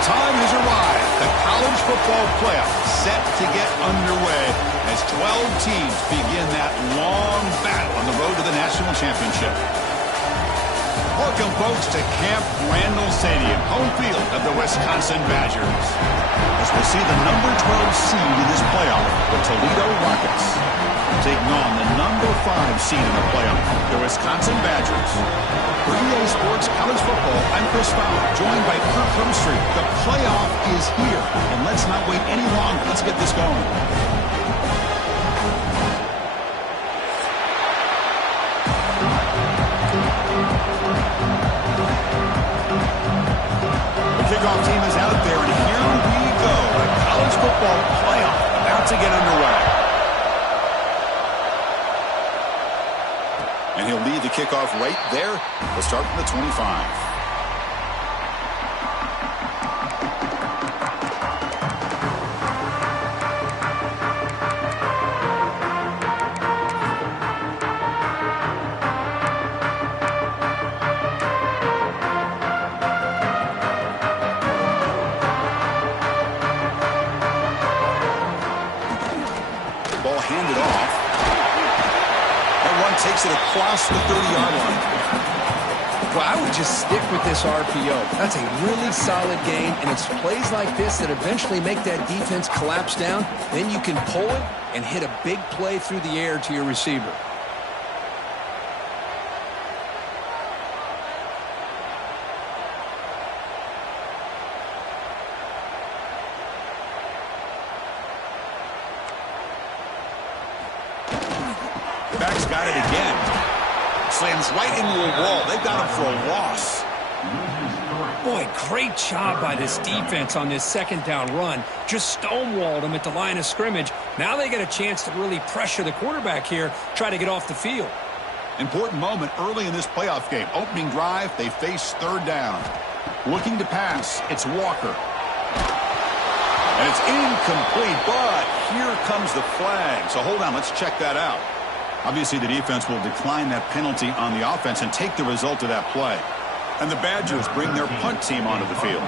Time has arrived. The college football playoff set to get underway as 12 teams begin that long battle on the road to the national championship. Welcome, folks, to Camp Randall Stadium, home field of the Wisconsin Badgers, as we'll see the number 12 seed in this playoff, the Toledo Rockets, taking on the number 5 seed in the playoff, the Wisconsin Badgers. For EA Sports College Football, I'm Chris Fowler, joined by Kirk Humstreet. The playoff is here, and let's not wait any longer. Let's get this going. The kickoff team is out there, and here we go. The college football playoff about to get underway. And he'll lead the kickoff right there. We'll start from the 25. Ball handed off. Takes it across the 30-yard line. Well, I would just stick with this RPO. That's a really solid game, and it's plays like this that eventually make that defense collapse down. Then you can pull it and hit a big play through the air to your receiver. Back's got it again. Slams right into a wall. They got him for a loss. Boy, great job by this defense on this second down run. Just stonewalled him at the line of scrimmage. Now they get a chance to really pressure the quarterback here, try to get off the field. Important moment early in this playoff game. Opening drive, they face third down. Looking to pass, it's Walker. And it's incomplete, but here comes the flag. So hold on, let's check that out. Obviously, the defense will decline that penalty on the offense and take the result of that play. And the Badgers bring their punt team onto the field.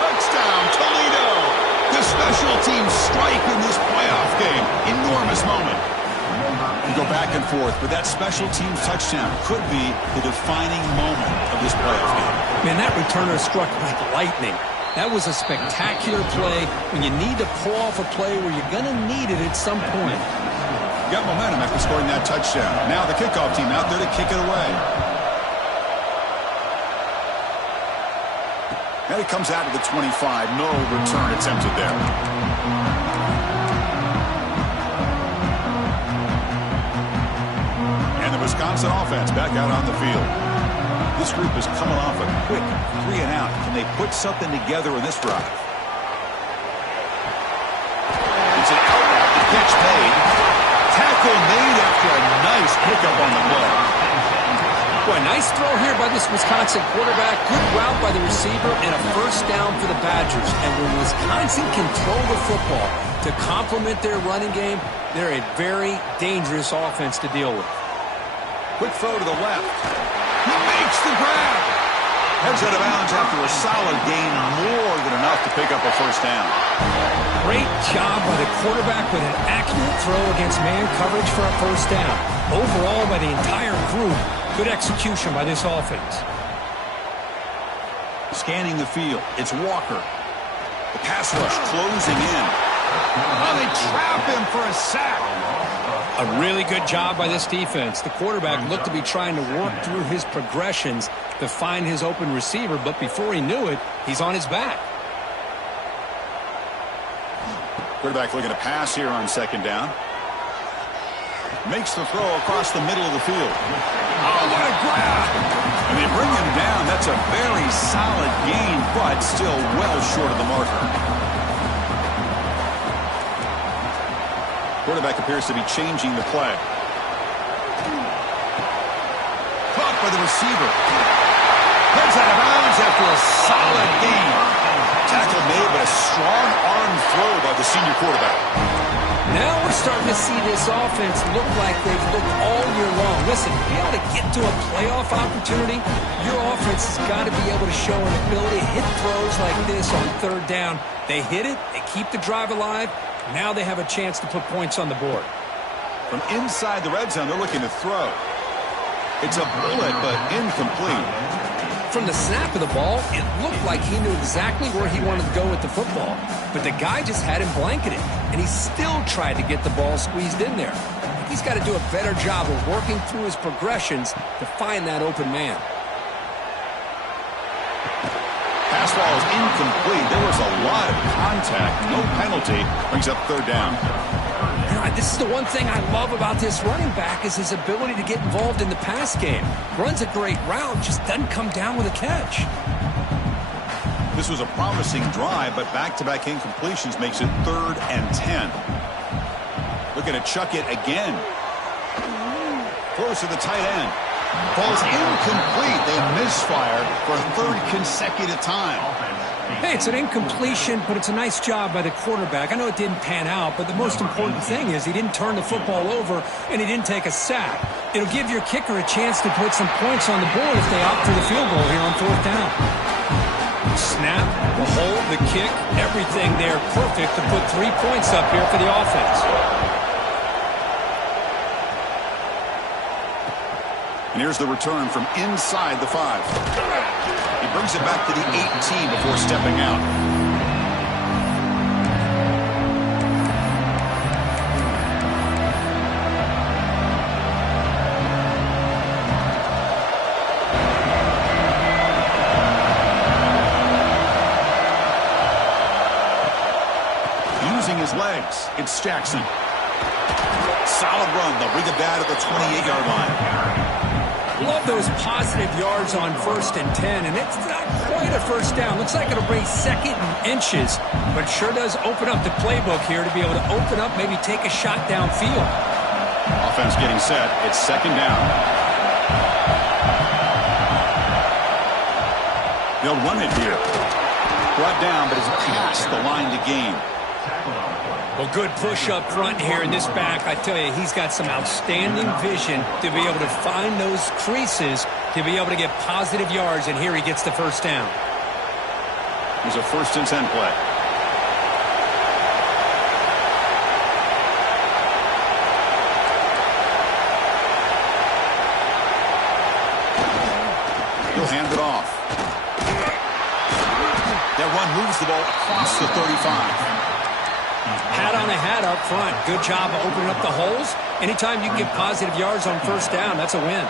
Touchdown, Toledo! The special teams strike in this playoff game. Enormous moment. You go back and forth, but that special teams touchdown could be the defining moment of this playoff game. Man, that returner struck like lightning. That was a spectacular play when you need to pull off a play where you're going to need it at some point. Got momentum after scoring that touchdown. Now the kickoff team out there to kick it away. And it comes out to the 25. No return attempted there. Wisconsin offense back out on the field. This group is coming off a quick 3 and out. Can they put something together in this drive? It's an outright catch made. Tackle made after a nice pickup on the play. Boy, nice throw here by this Wisconsin quarterback. Good route by the receiver and a first down for the Badgers. And when Wisconsin control the football to complement their running game, they're a very dangerous offense to deal with. Quick throw to the left. He makes the grab. Heads out of bounds after a solid gain, more than enough to pick up a first down. Great job by the quarterback with an accurate throw against man coverage for a first down. Overall, by the entire group, good execution by this offense. Scanning the field, it's Walker. The pass rush closing in. Oh, they trap him for a sack. A really good job by this defense. The quarterback looked to be trying to work through his progressions to find his open receiver, but before he knew it, he's on his back. Quarterback looking to pass here on second down. Makes the throw across the middle of the field. Oh, what a grab! And they bring him down. That's a very solid gain, but still well short of the marker. Quarterback appears to be changing the play. Caught by the receiver. Heads out of bounds after a solid gain. Tackle made, but a strong arm throw by the senior quarterback. Now we're starting to see this offense look like they've looked all year long. Listen, to be able to get to a playoff opportunity, your offense has got to be able to show an ability to hit throws like this on third down. They hit it, they keep the drive alive. Now they have a chance to put points on the board. From inside the red zone, they're looking to throw. It's a bullet, but incomplete. From the snap of the ball, it looked like he knew exactly where he wanted to go with the football. But the guy just had him blanketed, and he still tried to get the ball squeezed in there. He's got to do a better job of working through his progressions to find that open man. Pass ball is incomplete. There was a lot of contact. No penalty. Brings up third down. You know, this is the one thing I love about this running back is his ability to get involved in the pass game. Runs a great route, just doesn't come down with a catch. This was a promising drive, but back-to-back incompletions makes it 3rd and 10. Looking to chuck it again. Throws to the tight end. Ball's incomplete. They misfire for a 3rd consecutive time. Hey, it's an incompletion, but it's a nice job by the quarterback. I know it didn't pan out, but the most important thing is he didn't turn the football over and he didn't take a sack. It'll give your kicker a chance to put some points on the board if they opt for the field goal here on 4th down. Snap, the hold, the kick, everything there perfect to put 3 points up here for the offense. And here's the return from inside the 5. He brings it back to the 18 before stepping out. Using his legs, it's Jackson. Solid run. They'll bring it down to the 28-yard line. Love those positive yards on 1st and 10, and it's not quite a first down. Looks like it'll bring 2nd and inches, but sure does open up the playbook here to be able to open up, maybe take a shot downfield. Offense getting set. It's 2nd down. They'll run it here. Brought down, but it's past the line to gain. Well, good push up front here in this back. I tell you, he's got some outstanding vision to be able to find those creases, to be able to get positive yards, and here he gets the first down. Here's a 1st and 10 play. He'll hand it off. That run moves the ball across the 35. Hat on a hat up front. Good job of opening up the holes. Anytime you can get positive yards on 1st down, that's a win.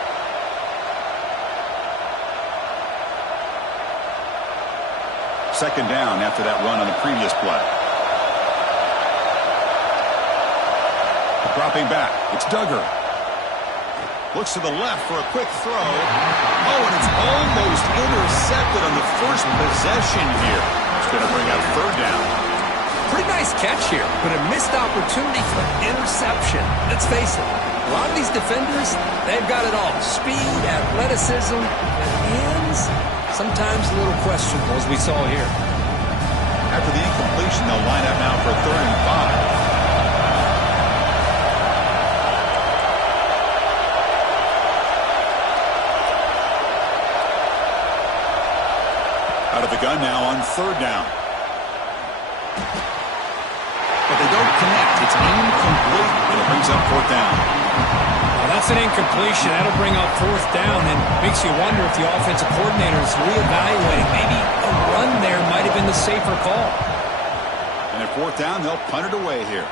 Second down after that run on the previous play. Dropping back. It's Duggar. Looks to the left for a quick throw. Oh, and it's almost intercepted on the first possession here. It's going to bring up 3rd down. Pretty nice catch here, but a missed opportunity for interception. Let's face it, a lot of these defenders, they've got it all. Speed, athleticism, and hands, sometimes a little questionable, as we saw here. After the incompletion, they'll line up now for 3rd and 5. Out of the gun now on 3rd down. But they don't connect. It's incomplete, and it brings up 4th down. Well, that's an incompletion. That'll bring up 4th down, and makes you wonder if the offensive coordinator is reevaluating. Maybe a run there might have been the safer call. And at 4th down, they'll punt it away here.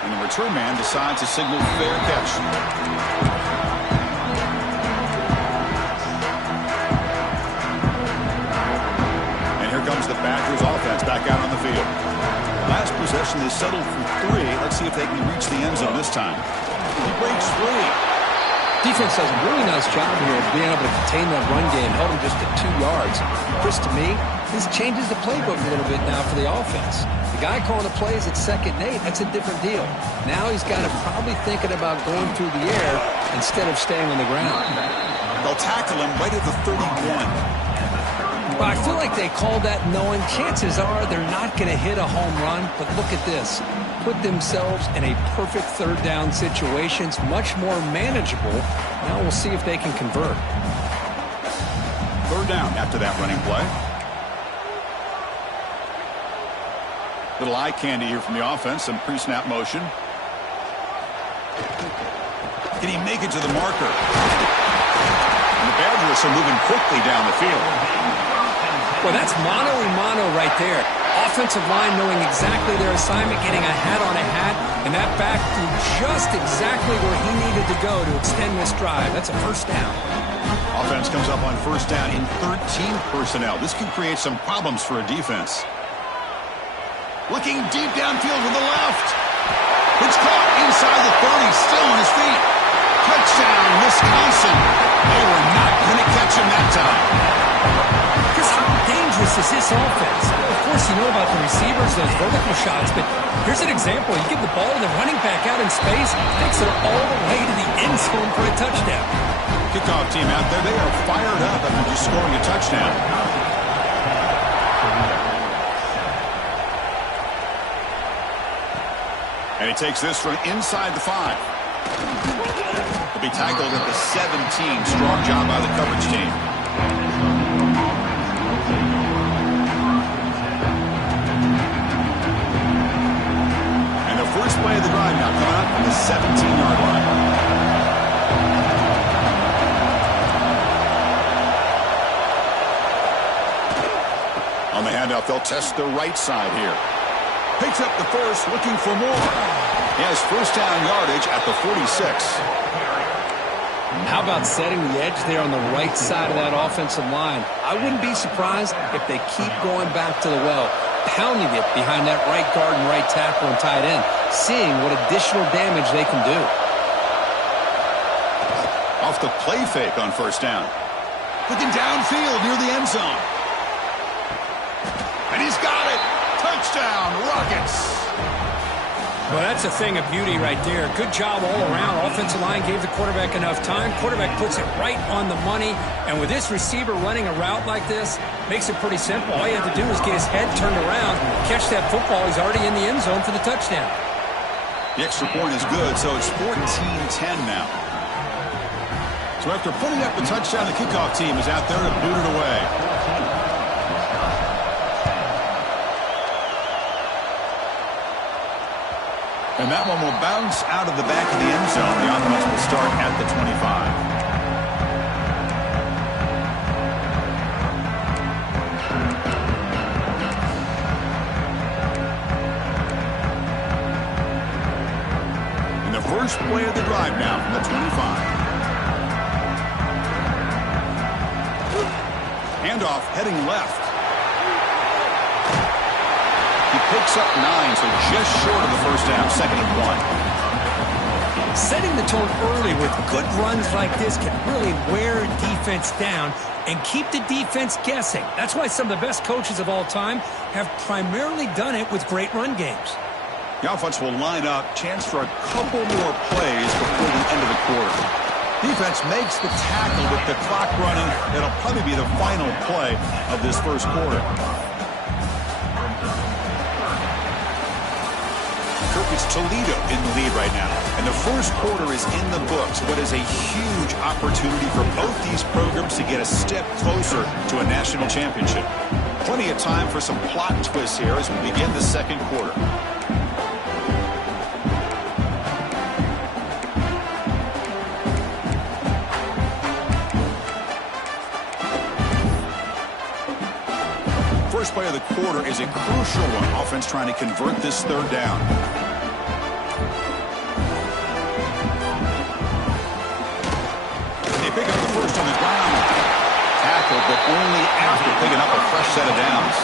And And the return man decides to signal fair catch. And here comes the Badgers offense back out on the field. Last possession, they settled for 3. Let's see if they can reach the end zone this time. He breaks free. Defense does a really nice job here of being able to contain that run game, held him just at 2 yards. Chris, to me, this changes the playbook a little bit now for the offense. The guy calling the plays at 2nd and 8, that's a different deal. Now he's got to probably thinking about going through the air instead of staying on the ground. They'll tackle him right at the 31. Well, I feel like they called that knowing chances are they're not going to hit a home run, but look at this. Put themselves in a perfect 3rd down situations, much more manageable. Now we'll see if they can convert. 3rd down after that running play. Little eye candy here from the offense, some pre-snap motion. Can he make it to the marker? And the Badgers are moving quickly down the field. Well, that's mano-a-mano right there. Offensive line knowing exactly their assignment, getting a hat on a hat, and that back through just exactly where he needed to go to extend this drive. That's a 1st down. Offense comes up on 1st down in 13 personnel. This can create some problems for a defense. Looking deep downfield with the left. It's caught inside the 30, still on his feet. Touchdown, Wisconsin. They were not going to catch him that time. Because how dangerous is this offense? Of course, you know about the receivers, those vertical shots, but here's an example. You give the ball to the running back out in space, takes it all the way to the end zone for a touchdown. Kickoff team out there, they are fired up after just scoring a touchdown. And he takes this from inside the 5. He'll be tackled at the 17. Strong job by the coverage team. And the first play of the drive now coming up from the 17-yard line. On the handoff, they'll test the right side here. Picks up the first, looking for more. He has 1st down yardage at the 46. How about setting the edge there on the right side of that offensive line? I wouldn't be surprised if they keep going back to the well, pounding it behind that right guard and right tackle and tight end, seeing what additional damage they can do. Off the play fake on 1st down. Looking downfield near the end zone. And he's got it. Touchdown, Rockets. Well, that's a thing of beauty right there. Good job all around. Offensive line gave the quarterback enough time. Quarterback puts it right on the money. And with this receiver running a route like this, makes it pretty simple. All you have to do is get his head turned around, catch that football. He's already in the end zone for the touchdown. The extra point is good, so it's 14-10 now. So after putting up the touchdown, the kickoff team is out there to boot it away. And that one will bounce out of the back of the end zone. The offense will start at the 25. And the first play of the drive now from the 25. Handoff heading left. He picks up 9, so just short of the 1st down, 2nd and 1. Setting the tone early with good runs like this can really wear a defense down and keep the defense guessing. That's why some of the best coaches of all time have primarily done it with great run games. The offense will line up, chance for a couple more plays before the end of the quarter. Defense makes the tackle with the clock running. It'll probably be the final play of this first quarter. It's Toledo in the lead right now. And the first quarter is in the books. What is a huge opportunity for both these programs to get a step closer to a national championship. Plenty of time for some plot twists here as we begin the second quarter. First play of the quarter is a crucial one. Offense trying to convert this 3rd down. but only after picking up a fresh set of downs.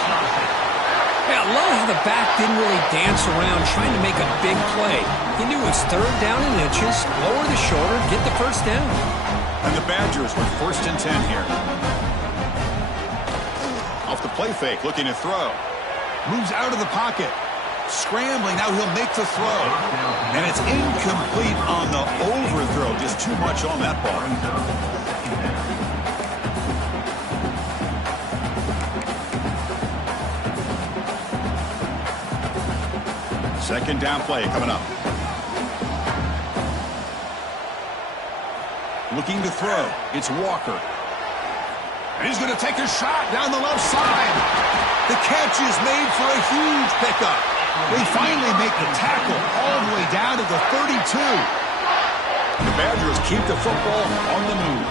Yeah, I love how the back didn't really dance around trying to make a big play. He knew it was third down in inches, lower the shoulder, get the first down. And the Badgers with 1st and 10 here. Off the play fake, looking to throw. Moves out of the pocket. Scrambling, now he'll make the throw. And it's incomplete on the overthrow. Just too much on that ball. 2nd down play coming up. Looking to throw. It's Walker. And he's going to take a shot down the left side. The catch is made for a huge pickup. They finally make the tackle all the way down to the 32. The Badgers keep the football on the move.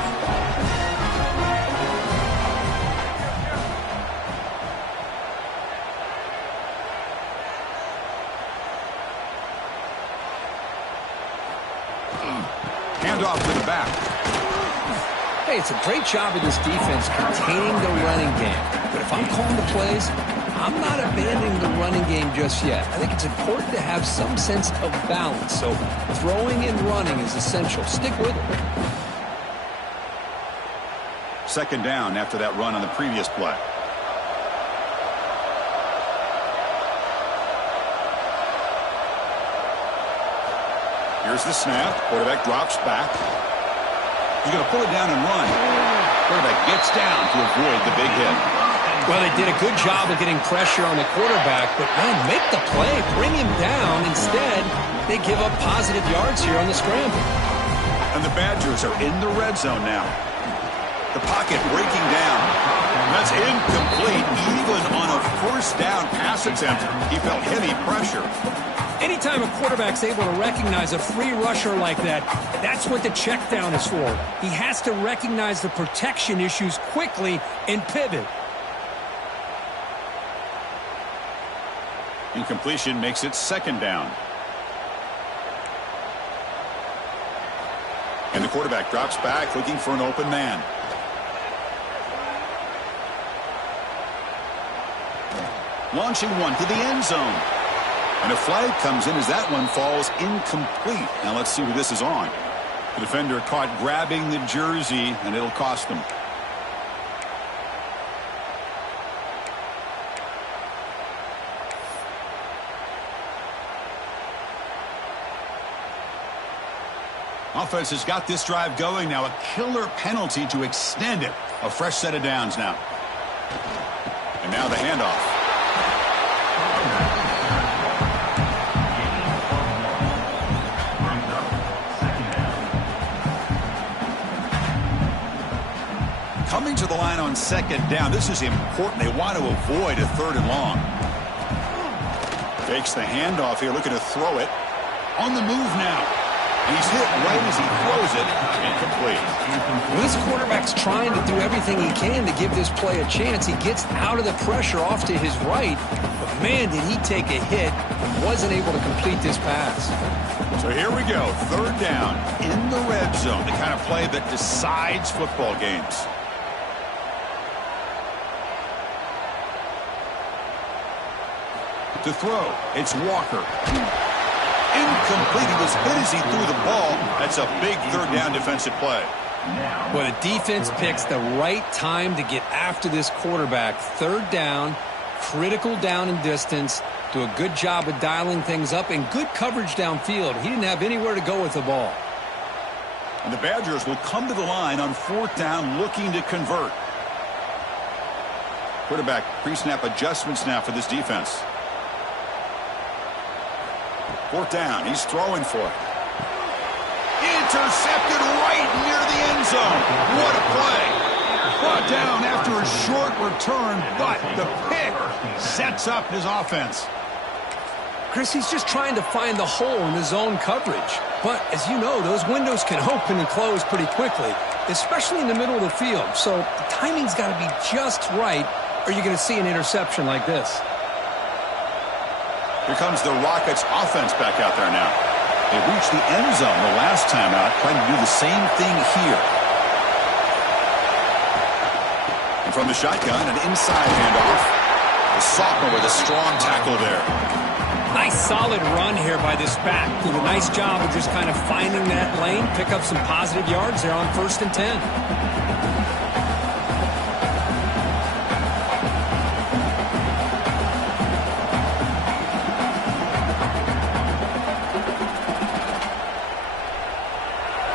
Handoff to the back. Hey, it's a great job of this defense containing the running game. But if I'm calling the plays, I'm not abandoning the running game just yet. I think it's important to have some sense of balance. So throwing and running is essential. Stick with it. 2nd down after that run on the previous play. Here's the snap. Quarterback drops back. He's going to pull it down and run. Quarterback gets down to avoid the big hit. Well, they did a good job of getting pressure on the quarterback, but, man, make the play. Bring him down. Instead, they give up positive yards here on the scramble. And the Badgers are in the red zone now. The pocket breaking down. That's incomplete. Even on a 1st down pass attempt, he felt heavy pressure. Anytime a quarterback's able to recognize a free rusher like that, that's what the check down is for. He has to recognize the protection issues quickly and pivot. Incompletion makes it 2nd down. And the quarterback drops back looking for an open man. Launching one to the end zone. And a flag comes in as that one falls incomplete. Now let's see who this is on. The defender caught grabbing the jersey, and it'll cost them. Offense has got this drive going now. A killer penalty to extend it. A fresh set of downs now. And now the handoff. Coming to the line on 2nd down. This is important. They want to avoid a 3rd and long. Fakes the handoff here, looking to throw it. On the move now. And he's hit right as he throws it. Incomplete. Well, this quarterback's trying to do everything he can to give this play a chance. He gets out of the pressure off to his right. But, man, did he take a hit and wasn't able to complete this pass. So here we go. 3rd down in the red zone. The kind of play that decides football games. To throw, it's Walker. Incomplete. He was hit as he threw the ball. That's a big 3rd down defensive play. Well, the defense picks the right time to get after this quarterback. 3rd down, critical down and distance. Do a good job of dialing things up and good coverage downfield. He didn't have anywhere to go with the ball. And the Badgers will come to the line on 4th down looking to convert. Quarterback pre-snap adjustments now for this defense. 4th down. He's throwing for it. Intercepted right near the end zone. What a play. Brought down after a short return, but the pick sets up his offense. Chris, he's just trying to find the hole in his zone coverage. But, as you know, those windows can open and close pretty quickly, especially in the middle of the field. So the timing's got to be just right, or you're going to see an interception like this. Here comes the Rockets offense back out there now. They reached the end zone the last time out, trying to do the same thing here. And from the shotgun, an inside handoff. The sophomore with a strong tackle there. Nice solid run here by this back. Did a nice job of just kind of finding that lane, pick up some positive yards there on 1st and 10.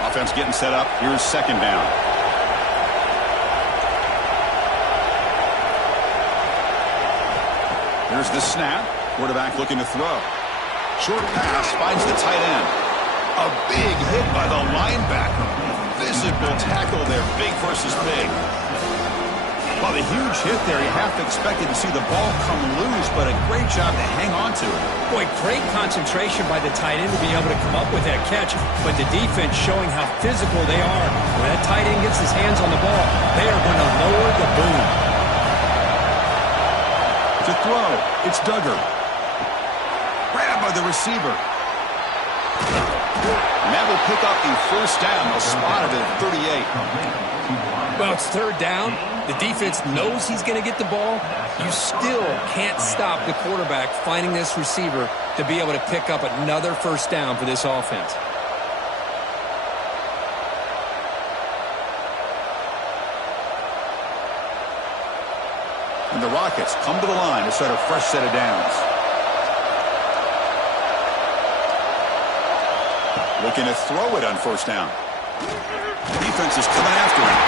Offense getting set up. Here's 2nd down. Here's the snap. Quarterback looking to throw. Short pass finds the tight end. A big hit by the linebacker. Visible tackle there. Big versus big. Well, the huge hit there, you have to expect to see the ball come loose, but a great job to hang on to it. Boy, great concentration by the tight end to be able to come up with that catch, but the defense showing how physical they are. When that tight end gets his hands on the ball, they are going to lower the boom. To throw, it's Duggar. Grabbed by the receiver. And that will pick up the 1st down. They'll spot it at 38. Well, it's 3rd down. The defense knows he's going to get the ball. You still can't stop the quarterback finding this receiver to be able to pick up another 1st down for this offense. And the Rockets come to the line to start a fresh set of downs. Looking to throw it on 1st down. Defense is coming after him.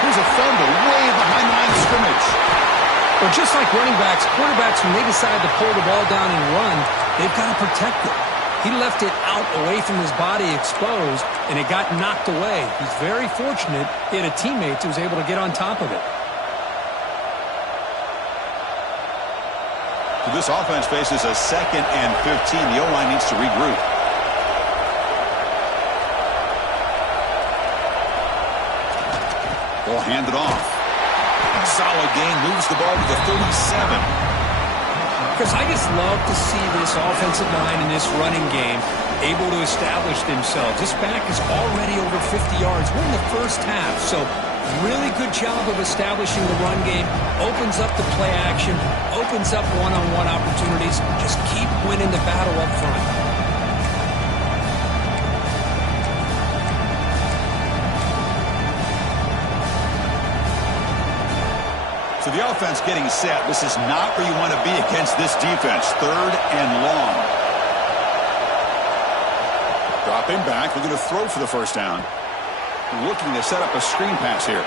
Here's a fumble way behind the line of scrimmage. Well, just like running backs, quarterbacks, when they decide to pull the ball down and run, they've got to protect it. He left it out away from his body exposed, and it got knocked away. He's very fortunate he had a teammate who was able to get on top of it. This offense faces a 2nd and 15. The O-line needs to regroup. Ball handed off. Solid gain, moves the ball to the 37. Because I just love to see this offensive line in this running game able to establish themselves. This back is already over 50 yards. We're in the 1st half, so really good job of establishing the run game. Opens up the play action, opens up one-on-one opportunities. Just keep winning the battle up front. So the offense getting set. This is not where you want to be against this defense. 3rd and long. Dropping back, looking to throw for the 1st down. Looking to set up a screen pass here.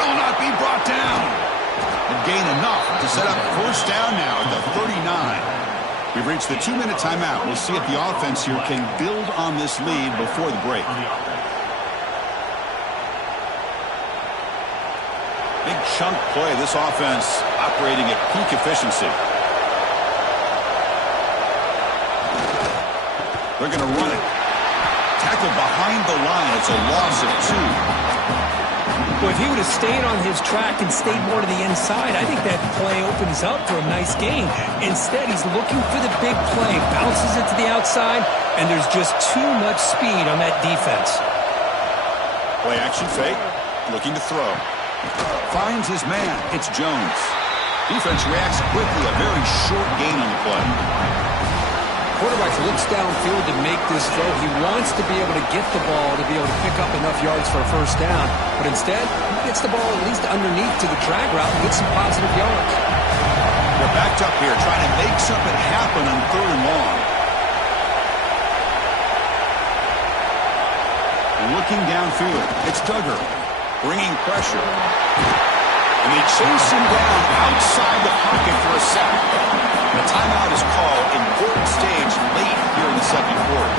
Will not be brought down. And gain enough to set up 1st down now at the 39. We've reached the 2-minute timeout. We'll see if the offense here can build on this lead before the break. Big chunk play. This offense operating at peak efficiency. They're going to run it. Tackle behind the line. It's a loss of 2. Well, if he would have stayed on his track and stayed more to the inside, I think that play opens up for a nice gain. Instead, he's looking for the big play. Bounces it to the outside, and there's just too much speed on that defense. Play action fake. Looking to throw. Finds his man. It's Jones. Defense reacts quickly. A very short gain on the play. Quarterback looks downfield to make this throw. He wants to be able to get the ball to be able to pick up enough yards for a 1st down. But instead, he gets the ball at least underneath to the drag route and gets some positive yards. They're backed up here trying to make something happen on 3rd and long. Looking downfield. It's Duggar. Bringing pressure. And they chase him down outside the pocket for a sack. The timeout is called. Important stage late here in the 2nd quarter.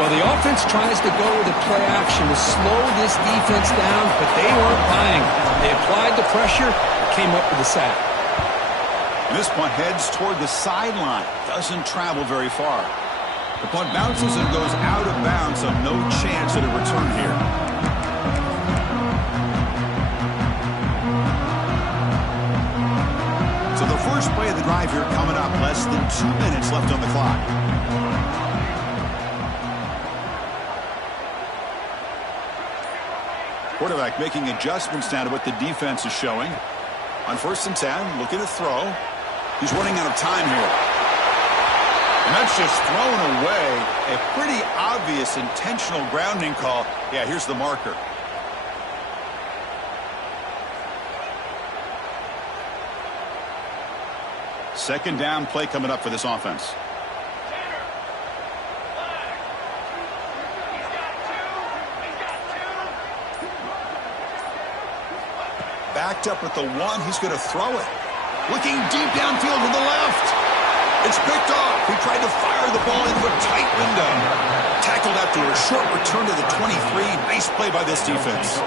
Well, the offense tries to go with the play action to slow this defense down, but they weren't buying. They applied the pressure and came up with a sack. And this punt heads toward the sideline. Doesn't travel very far. The punt bounces and goes out of bounds, so no chance at a return here. So the first play of the drive here coming up. Less than 2 minutes left on the clock. Quarterback making adjustments now to what the defense is showing. On 1st and 10, looking to throw. He's running out of time here. And that's just thrown away. A pretty obvious intentional grounding call. Yeah, here's the marker. Second down play coming up for this offense. Backed up at the 1. He's going to throw it. Looking deep downfield to the left. It's picked off. He tried to fire the ball into a tight window. Tackled after a short return to the 23. Nice play by this defense.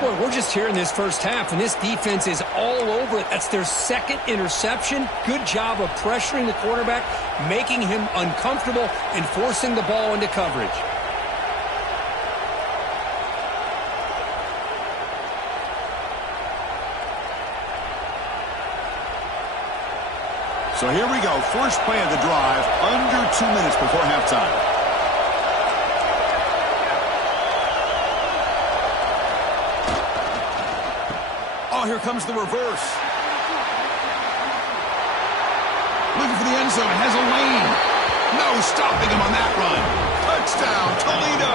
Boy, we're just here in this first half, and this defense is all over it. That's their second interception. Good job of pressuring the quarterback, making him uncomfortable, and forcing the ball into coverage. So here we go. First play of the drive, under 2 minutes before halftime. Oh, here comes the reverse. Looking for the end zone. Has a lane. No stopping him on that run. Touchdown, Toledo.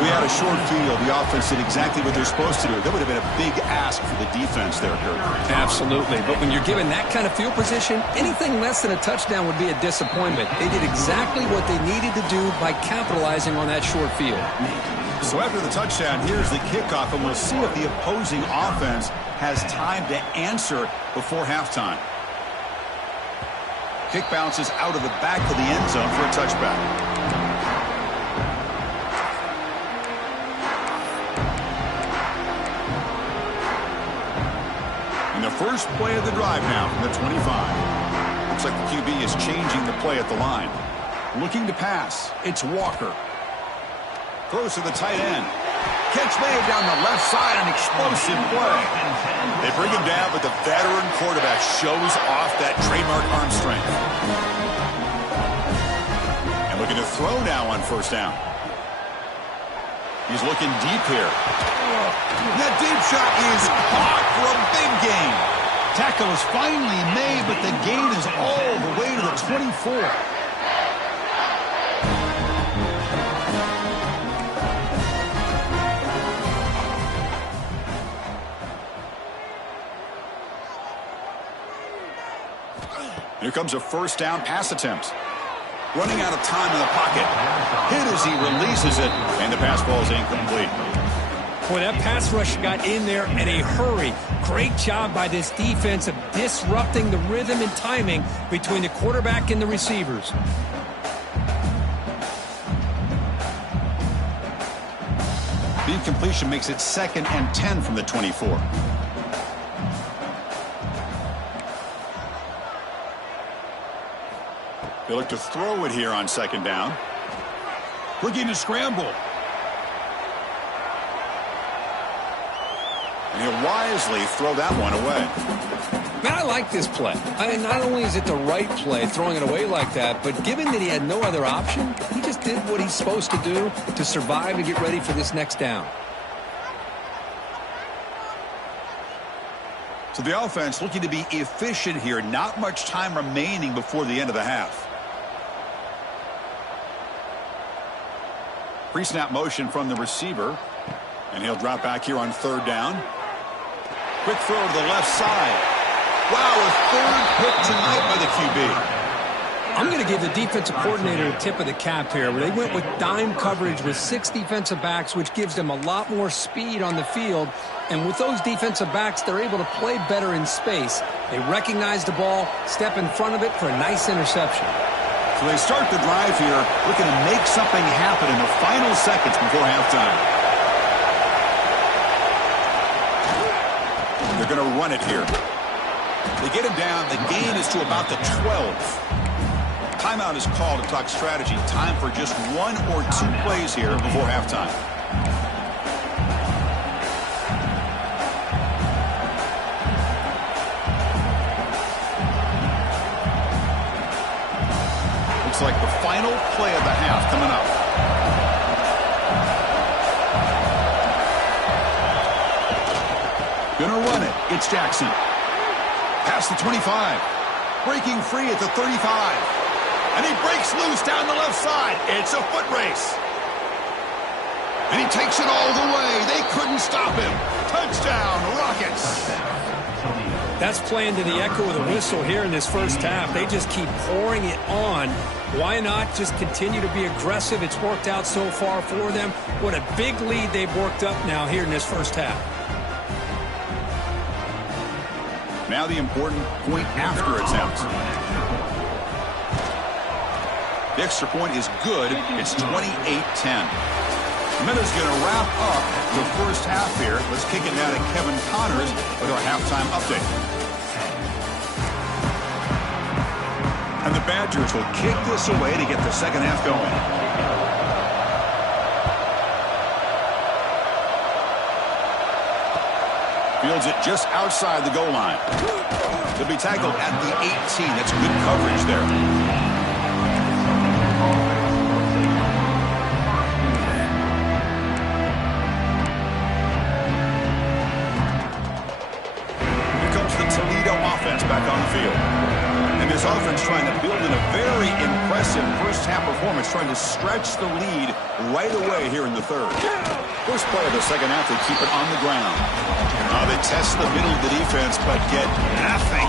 We had a short field. The offense did exactly what they're supposed to do. That would have been a big ask for the defense there, Kurt. Absolutely. But when you're given that kind of field position, anything less than a touchdown would be a disappointment. They did exactly what they needed to do by capitalizing on that short field. So after the touchdown, here's the kickoff, and we'll see if the opposing offense has time to answer before halftime. Kick bounces out of the back of the end zone for a touchback. And the first play of the drive now from the 25. Looks like the QB is changing the play at the line. Looking to pass. It's Walker. Throws to the tight end. Catch made down the left side, an explosive play. They bring him down, but the veteran quarterback shows off that trademark arm strength. And looking to throw now on first down. He's looking deep here. That deep shot is caught for a big gain. Tackle is finally made, but the gain is all the way to the 24. Here comes a first down pass attempt. Running out of time in the pocket. Hit as he releases it, and the pass ball is incomplete. Boy, that pass rush got in there in a hurry. Great job by this defense of disrupting the rhythm and timing between the quarterback and the receivers. The incompletion makes it 2nd and 10 from the 24. They look to throw it here on 2nd down. Looking to scramble. And he'll wisely throw that one away. Man, I like this play. I mean, not only is it the right play, throwing it away like that, but given that he had no other option, he just did what he's supposed to do to survive and get ready for this next down. So the offense looking to be efficient here. Not much time remaining before the end of the half. Pre-snap motion from the receiver. And he'll drop back here on 3rd down. Quick throw to the left side. Wow, a 3rd pick tonight by the QB. I'm going to give the defensive coordinator a tip of the cap here. They went with dime coverage with 6 defensive backs, which gives them a lot more speed on the field. And with those defensive backs, they're able to play better in space. They recognize the ball, step in front of it for a nice interception. So they start the drive here, looking to make something happen in the final seconds before halftime. They're going to run it here. They get him down. The gain is to about the 12. Timeout is called to talk strategy. Time for just 1 or 2 plays here before halftime. Looks like the final play of the half coming up. It's Jackson. Past the 25. Breaking free at the 35. And he breaks loose down the left side. It's a foot race. And he takes it all the way. They couldn't stop him. Touchdown, Rockets. That's playing to the echo of the whistle here in this first half. They just keep pouring it on. Why not just continue to be aggressive? It's worked out so far for them. What a big lead they've worked up now here in this first half. Now the important point after attempt. The extra point is good. It's 28-10. Minna's going to wrap up the first half here. Let's kick it now to Kevin Connors with our halftime update. And the Badgers will kick this away to get the second half going. Fields it just outside the goal line. He'll be tackled at the 18. That's good coverage there. Toledo offense back on the field. And this offense trying to build in a very impressive first half performance, trying to stretch the lead right away here in the third. First play of the second half, they keep it on the ground. They test the middle of the defense, but get nothing.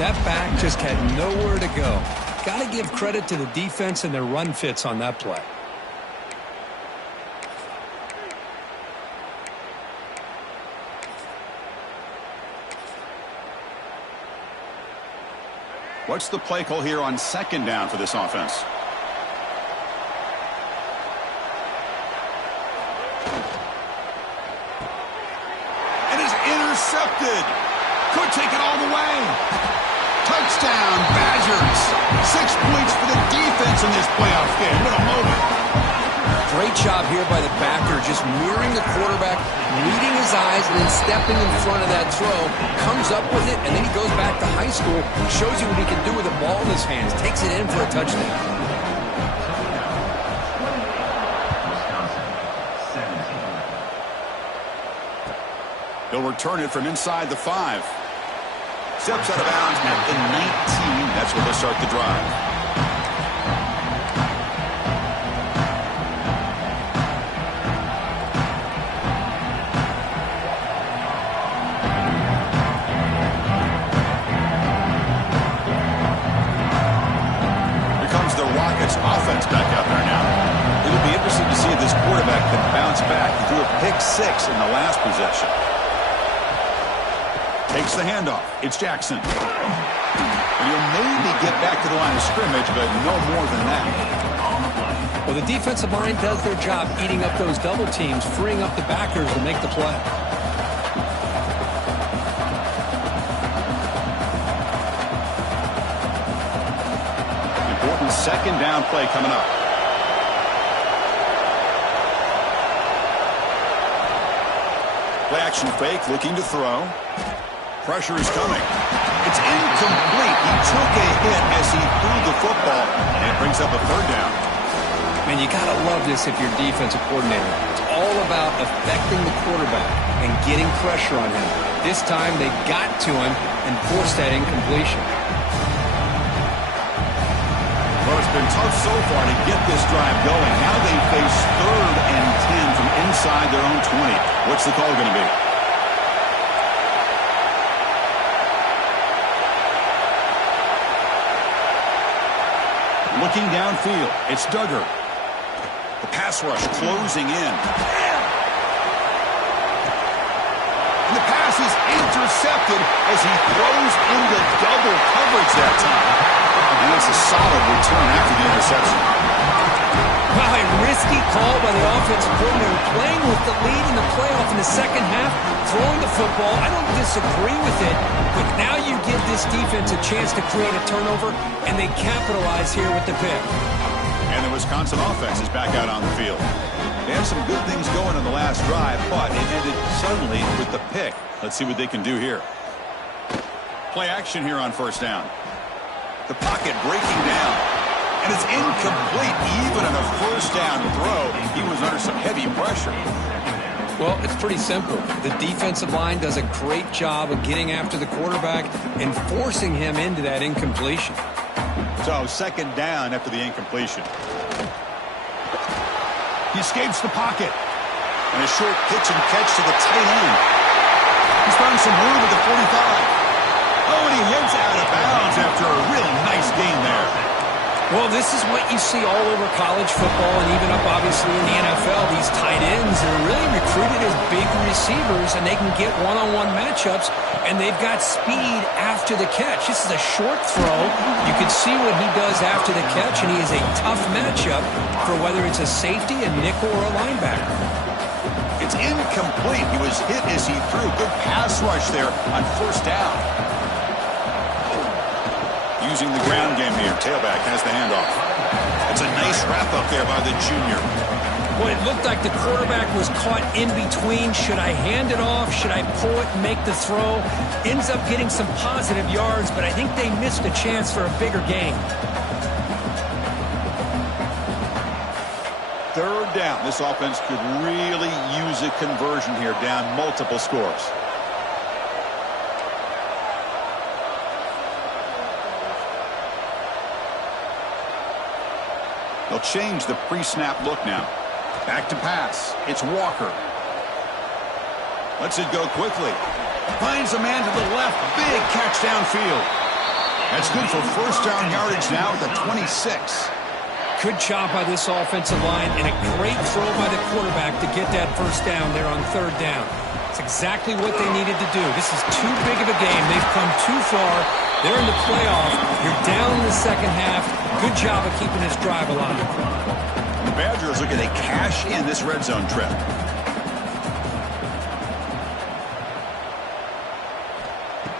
That back just had nowhere to go. Got to give credit to the defense and their run fits on that play. What's the play call here on second down for this offense? And is intercepted. Could take it all the way. Touchdown, Badgers. 6 points for the defense in this playoff game. What a moment. Great job here by the backer, just mirroring the quarterback, reading his eyes, and then stepping in front of that throw, comes up with it, and then he goes back to high school, shows you what he can do with the ball in his hands, takes it in for a touchdown. He'll return it from inside the 5. Steps out of bounds at the 19. That's where they'll start the drive. Offense back out there now. It'll be interesting to see if this quarterback can bounce back. He threw a pick 6 in the last possession. Takes the handoff. It's Jackson. And he'll maybe get back to the line of scrimmage, but no more than that. Well, the defensive line does their job eating up those double teams, freeing up the backers to make the play. Second down play coming up. Play action fake, looking to throw. Pressure is coming. It's incomplete. He took a hit as he threw the football, and it brings up a third down. Man, you got to love this if you're defensive coordinator. It's all about affecting the quarterback and getting pressure on him. This time they got to him and forced that incompletion. Well, it's been tough so far to get this drive going. Now they face 3rd and 10 from inside their own 20. What's the call going to be? Looking downfield, it's Duggar. The pass rush closing in. And the pass is intercepted as he throws into double coverage that time. And it's a solid return after the interception. Wow, a risky call by the offensive coordinator, playing with the lead in the playoff in the second half, throwing the football. I don't disagree with it, but now you give this defense a chance to create a turnover, and they capitalize here with the pick. And the Wisconsin offense is back out on the field. They had some good things going on the last drive, but it ended suddenly with the pick. Let's see what they can do here. Play action here on first down. The pocket breaking down. And it's incomplete even on a first down throw. He was under some heavy pressure. Well, it's pretty simple. The defensive line does a great job of getting after the quarterback and forcing him into that incompletion. So, second down after the incompletion. He escapes the pocket. And a short pitch and catch to the tight end. He's found some room at the 45. Oh, and he heads out of bounds after a real nice gain there. Well, this is what you see all over college football and even up, obviously, in the NFL. These tight ends are really recruited as big receivers, and they can get one-on-one matchups, and they've got speed after the catch. This is a short throw. You can see what he does after the catch, and he is a tough matchup for whether it's a safety, a nickel, or a linebacker. It's incomplete. He was hit as he threw. Good pass rush there on first down. Using the ground game here. Tailback has the handoff. It's a nice wrap-up there by the junior. Well, it looked like the quarterback was caught in between. Should I hand it off? Should I pull it and make the throw? Ends up getting some positive yards, but I think they missed a chance for a bigger gain. Third down. This offense could really use a conversion here, down multiple scores. They'll change the pre-snap look now. Back to pass. It's Walker. Lets it go quickly. Finds a man to the left. Big catch downfield. That's good for first down yardage now at the 26. Good job by this offensive line and a great throw by the quarterback to get that first down there on third down. It's exactly what they needed to do. This is too big of a game. They've come too far. They're in the playoff. You're down in the second half. Good job of keeping this drive alive. The Badgers looking to cash in this red zone trip.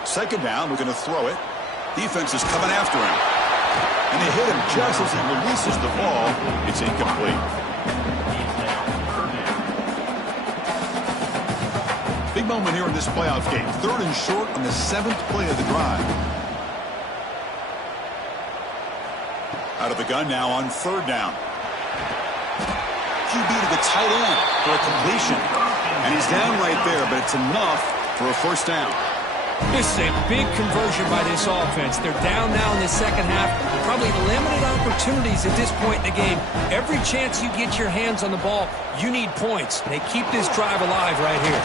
Second down, we're going to throw it. Defense is coming after him. And they hit him just as he releases the ball. It's incomplete. Big moment here in this playoff game. Third and short on the 7th play of the drive. Out of the gun now on third down. QB to the tight end for a completion. And he's down right there, but it's enough for a first down. This is a big conversion by this offense. They're down now in the second half. Probably limited opportunities at this point in the game. Every chance you get your hands on the ball, you need points. They keep this drive alive right here.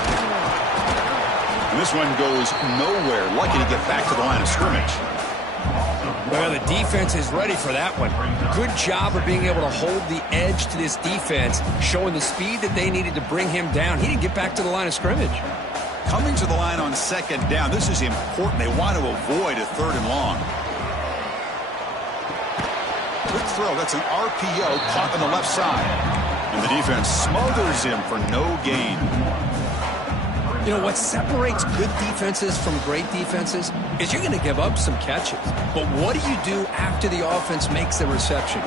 And this one goes nowhere. Lucky to get back to the line of scrimmage. Well, the defense is ready for that one. Good job of being able to hold the edge to this defense, showing the speed that they needed to bring him down. He didn't get back to the line of scrimmage. Coming to the line on second down. This is important. They want to avoid a third and long. Quick throw. That's an RPO caught on the left side. And the defense smothers him for no gain. You know, what separates good defenses from great defenses is you're going to give up some catches. But what do you do after the offense makes the reception?